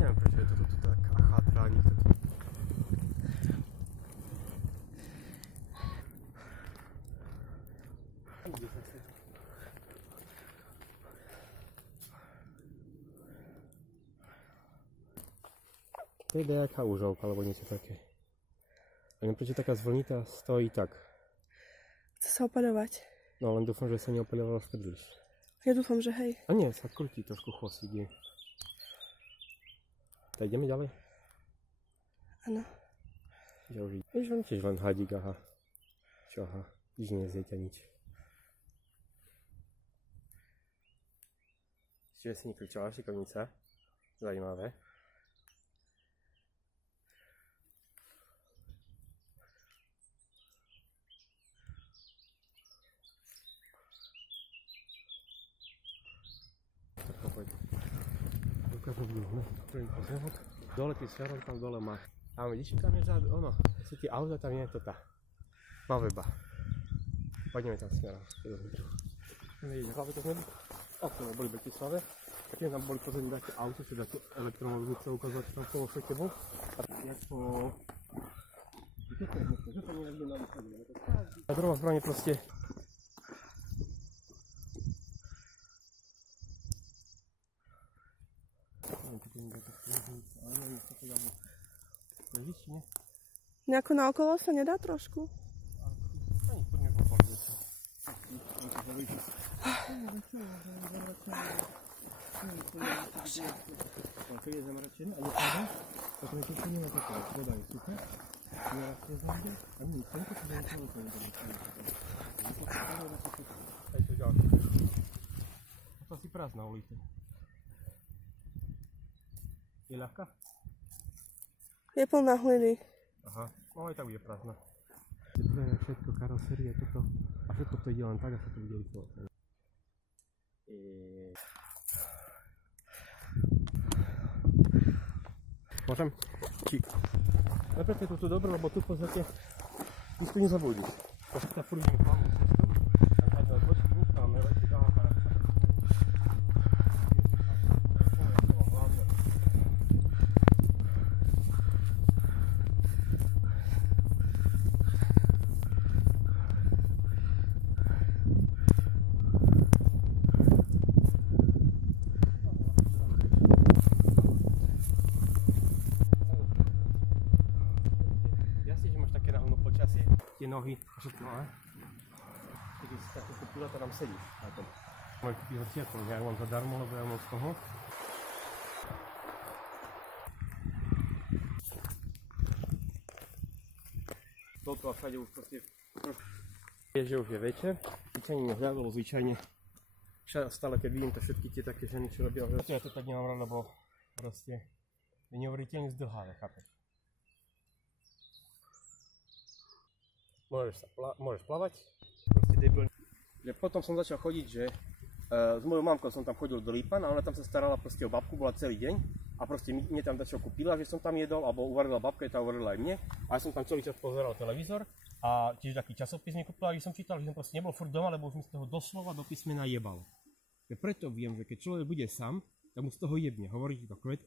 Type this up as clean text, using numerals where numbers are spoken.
Neviem, prečo je toto tu tak chátrá, nikto tu... To je nejaká úžovka, alebo niečo také. Neviem, prečo taká zvlnitá stojí tak. Chce sa opadovať. No len dúfam, že sa neopadovala až príliš. Ja dúfam, že hej. A nie, sa krúti trošku chvostík. Tak ideme ďalej? Áno. Víš, on tiež len hadík, aha. Čo, aha, nič nezjeťa nič. Čiže si nekričala šikovnica. Zajímavé. Dole tým smerom, tam dole má. A vidíš, tam je vzadu, ono, sú tie auta, tam je to tá Maveba. Poďme tam smerom. Vidíte, hlavne to sme boli v Bratislave, a keď tam boli pozorní také auto, teda tú elektromobilitu chcel ukázať, tam v tom svete bol. A ako... Čo to niekde na východe? A druhá zbraň je proste... Nejako naokolo sa nedá trošku? Ani poďme po pozrieť. Keď je zamračené a nepadá, potom je to nie také, voda je suchá, nerastie záde a nie, tento sa nie celé to nedomyslí. Aj to ďalšie. To asi prázdna ulica. Je ľahká? Je plná hliny. Aha, no aj tak bude prázdna. To je všetko karosérie, toto. A všetko to ide len tak, a sa to bude rýchlo. Môžem? Ale preto je to tu dobré, lebo tu v podstate nič tu nezabudíš. Pošli sa furt idem hlavnú cestu, tam hľadá odbočky, tam je letí dá aparát. Tie nohy a všetko, ne? Keď si takto kúpila, to tam sedíš na tom. Môj kúpiť hociakom, ja mám zadarmo, lebo ja mám z toho. Toto a všade už proste je, že už je večer. Zvyčajne nehľadalo, lebo zvyčajne stále keď vidím to všetky tie také ženy, čo robia, že ja to tak nemám rád, lebo proste je neuveriteľne zdlhavé, chápeš? Môžeš plávať, proste debilne. Potom som začal chodiť, že s mojou mamkou som tam chodil do Lípan a ona tam sa starala proste o babku, bola celý deň a proste mne tam dačo kúpila, že som tam jedol, alebo uvarila babka, tá uvarila aj mne a ja som tam celý čas pozeral televízor a tiež taký časopis mi kúpila, že som čítal, že som proste nebol furt doma, lebo už mi z toho doslova do písmena jebalo. Ja preto viem, že keď človek bude sám, tak mu z toho jebne, hovorí to kvet.